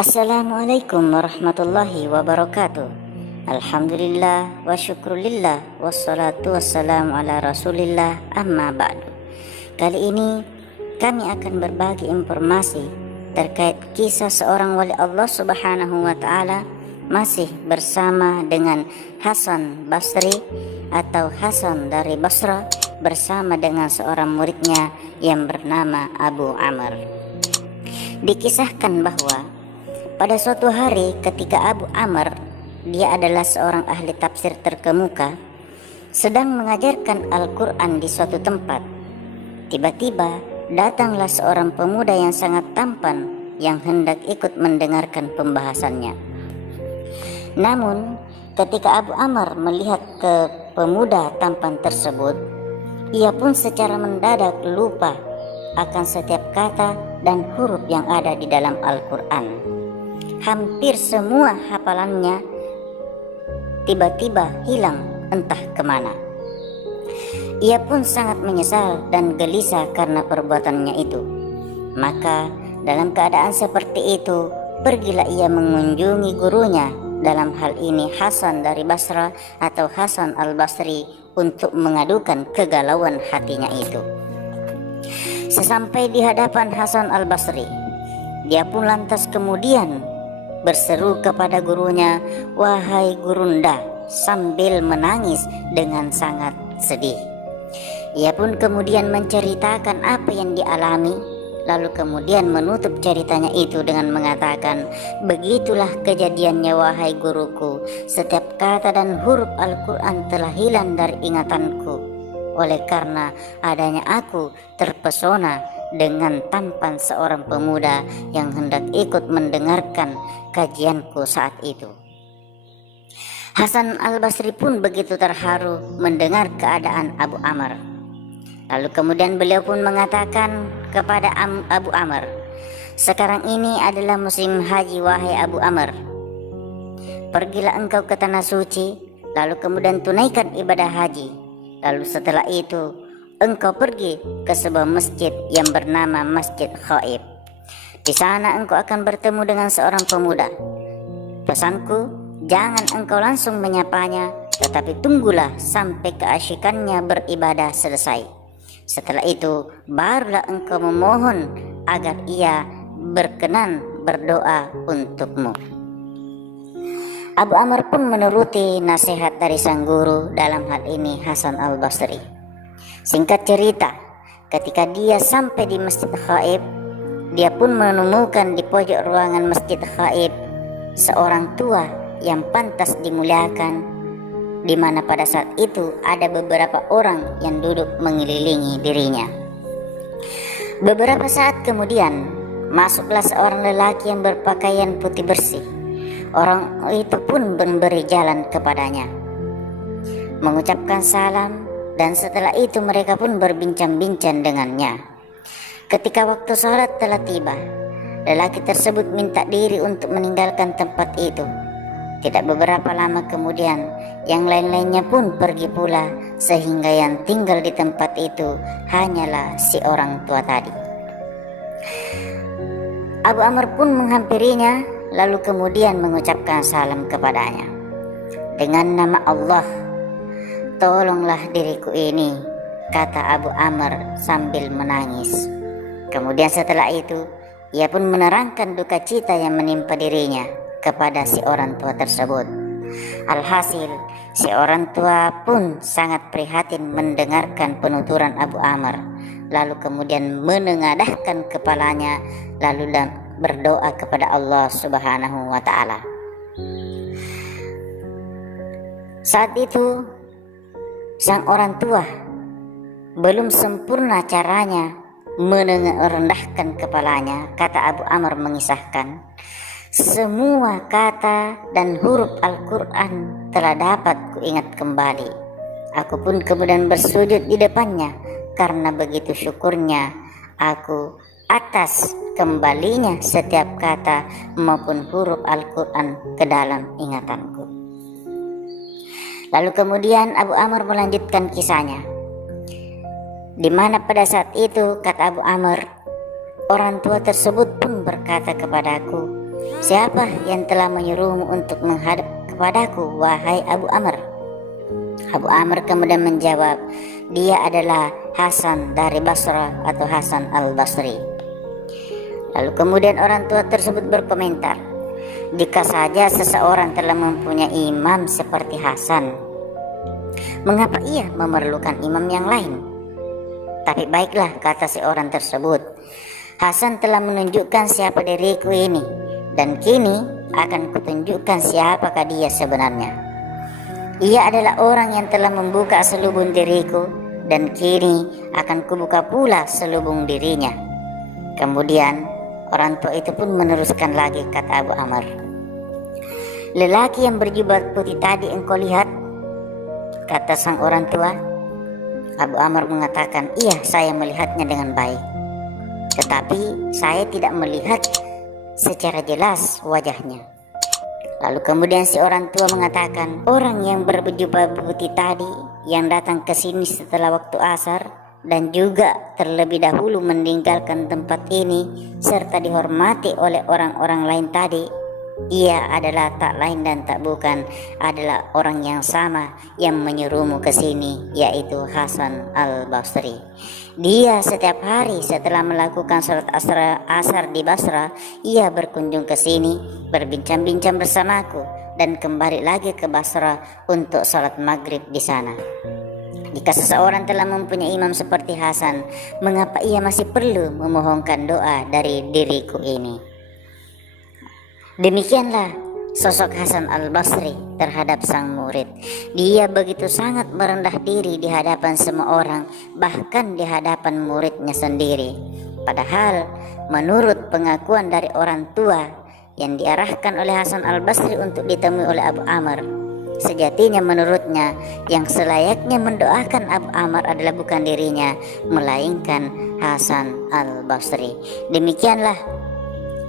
Assalamualaikum warahmatullahi wabarakatuh. Alhamdulillah wa syukrulillah wassalatu wassalamu ala rasulillah amma ba'du. Kali ini kami akan berbagi informasi terkait kisah seorang wali Allah subhanahu wa ta'ala masih bersama dengan Hasan Basri atau Hasan dari Basra bersama dengan seorang muridnya yang bernama Abu Amr. Dikisahkan bahwa pada suatu hari ketika Abu Amr, dia adalah seorang ahli tafsir terkemuka, sedang mengajarkan Al-Quran di suatu tempat. Tiba-tiba datanglah seorang pemuda yang sangat tampan yang hendak ikut mendengarkan pembahasannya. Namun ketika Abu Amr melihat ke pemuda tampan tersebut, ia pun secara mendadak lupa akan setiap kata dan huruf yang ada di dalam Al-Quran. Hampir semua hafalannya tiba-tiba hilang entah kemana. Ia pun sangat menyesal dan gelisah karena perbuatannya itu. Maka dalam keadaan seperti itu, pergilah ia mengunjungi gurunya, dalam hal ini Hasan dari Basra atau Hasan al-Basri, untuk mengadukan kegalauan hatinya itu. Sesampai di hadapan Hasan al-Basri, dia pun lantas kemudian berseru kepada gurunya, "Wahai gurunda," sambil menangis dengan sangat sedih. Ia pun kemudian menceritakan apa yang dialami, lalu kemudian menutup ceritanya itu dengan mengatakan, "Begitulah kejadiannya wahai guruku, setiap kata dan huruf Al-Quran telah hilang dari ingatanku. Oleh karena adanya aku terpesona dengan tampan seorang pemuda yang hendak ikut mendengarkan kajianku saat itu." Hasan al-Basri pun begitu terharu mendengar keadaan Abu Amr. Lalu kemudian beliau pun mengatakan kepada Abu Amr, "Sekarang ini adalah musim haji wahai Abu Amr. Pergilah engkau ke tanah suci, lalu kemudian tunaikan ibadah haji. Lalu setelah itu engkau pergi ke sebuah masjid yang bernama Masjid Khaif. Di sana engkau akan bertemu dengan seorang pemuda. Pesanku, jangan engkau langsung menyapanya, tetapi tunggulah sampai keasyikannya beribadah selesai. Setelah itu barulah engkau memohon agar ia berkenan berdoa untukmu." Abu Amr pun menuruti nasihat dari sang guru, dalam hal ini Hasan al-Basri. Singkat cerita, ketika dia sampai di Masjid Khaif, dia pun menemukan di pojok ruangan Masjid Khaif seorang tua yang pantas dimuliakan, di mana pada saat itu ada beberapa orang yang duduk mengelilingi dirinya. Beberapa saat kemudian masuklah seorang lelaki yang berpakaian putih bersih. Orang itu pun memberi jalan kepadanya, mengucapkan salam, dan setelah itu mereka pun berbincang-bincang dengannya. Ketika waktu sholat telah tiba, lelaki tersebut minta diri untuk meninggalkan tempat itu. Tidak beberapa lama kemudian, yang lain-lainnya pun pergi pula, sehingga yang tinggal di tempat itu hanyalah si orang tua tadi. Abu Amr pun menghampirinya, lalu kemudian mengucapkan salam kepadanya. "Dengan nama Allah, tolonglah diriku ini," kata Abu Amr sambil menangis. Kemudian setelah itu, ia pun menerangkan duka cita yang menimpa dirinya kepada si orang tua tersebut. Alhasil, si orang tua pun sangat prihatin mendengarkan penuturan Abu Amr, lalu kemudian menengadahkan kepalanya, lalu berdoa kepada Allah subhanahu wa ta'ala. Saat itu sang orang tua belum sempurna caranya merendahkan kepalanya. Kata Abu Amr mengisahkan, "Semua kata dan huruf Al-Quran telah dapat kuingat kembali. Aku pun kemudian bersujud di depannya karena begitu syukurnya aku atas kembalinya setiap kata maupun huruf Al-Quran ke dalam ingatanku." Lalu kemudian Abu Amr melanjutkan kisahnya, di mana pada saat itu, kata Abu Amr, orang tua tersebut pun berkata kepadaku, "Siapa yang telah menyuruhmu untuk menghadap kepadaku, wahai Abu Amr?" Abu Amr kemudian menjawab, "Dia adalah Hasan dari Basra atau Hasan al-Basri." Lalu kemudian orang tua tersebut berkomentar, "Jika saja seseorang telah mempunyai imam seperti Hasan, mengapa ia memerlukan imam yang lain? Tapi baiklah," kata si orang tersebut, "Hasan telah menunjukkan siapa diriku ini, dan kini akan kutunjukkan siapakah dia sebenarnya. Ia adalah orang yang telah membuka selubung diriku, dan kini akan kubuka pula selubung dirinya." Kemudian orang tua itu pun meneruskan lagi, kata Abu Amr, "Lelaki yang berjubah putih tadi engkau lihat?" Kata sang orang tua. Abu Amr mengatakan, "Iya, saya melihatnya dengan baik, tetapi saya tidak melihat secara jelas wajahnya." Lalu kemudian si orang tua mengatakan, "Orang yang berjubah putih tadi yang datang ke sini setelah waktu asar dan juga terlebih dahulu meninggalkan tempat ini serta dihormati oleh orang-orang lain tadi, ia adalah tak lain dan tak bukan adalah orang yang sama yang menyuruhmu ke sini, yaitu Hasan al-Basri. Dia setiap hari setelah melakukan salat asar di Basra, ia berkunjung ke sini, berbincang-bincang bersamaku, dan kembali lagi ke Basra untuk salat maghrib di sana. Jika seseorang telah mempunyai imam seperti Hasan, mengapa ia masih perlu memohonkan doa dari diriku ini?" Demikianlah sosok Hasan al-Basri terhadap sang murid. Dia begitu sangat merendah diri di hadapan semua orang, bahkan di hadapan muridnya sendiri. Padahal menurut pengakuan dari orang tua yang diarahkan oleh Hasan al-Basri untuk ditemui oleh Abu Amr, sejatinya menurutnya yang selayaknya mendoakan Abu Amr adalah bukan dirinya, melainkan Hasan al-Basri. Demikianlah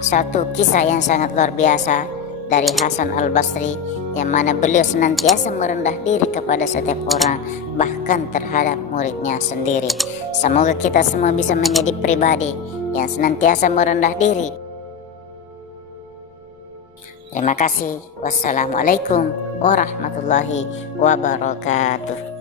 satu kisah yang sangat luar biasa dari Hasan al-Basri, yang mana beliau senantiasa merendah diri kepada setiap orang, bahkan terhadap muridnya sendiri. Semoga kita semua bisa menjadi pribadi yang senantiasa merendah diri. Terima kasih. Wassalamualaikum warahmatullahi wabarakatuh.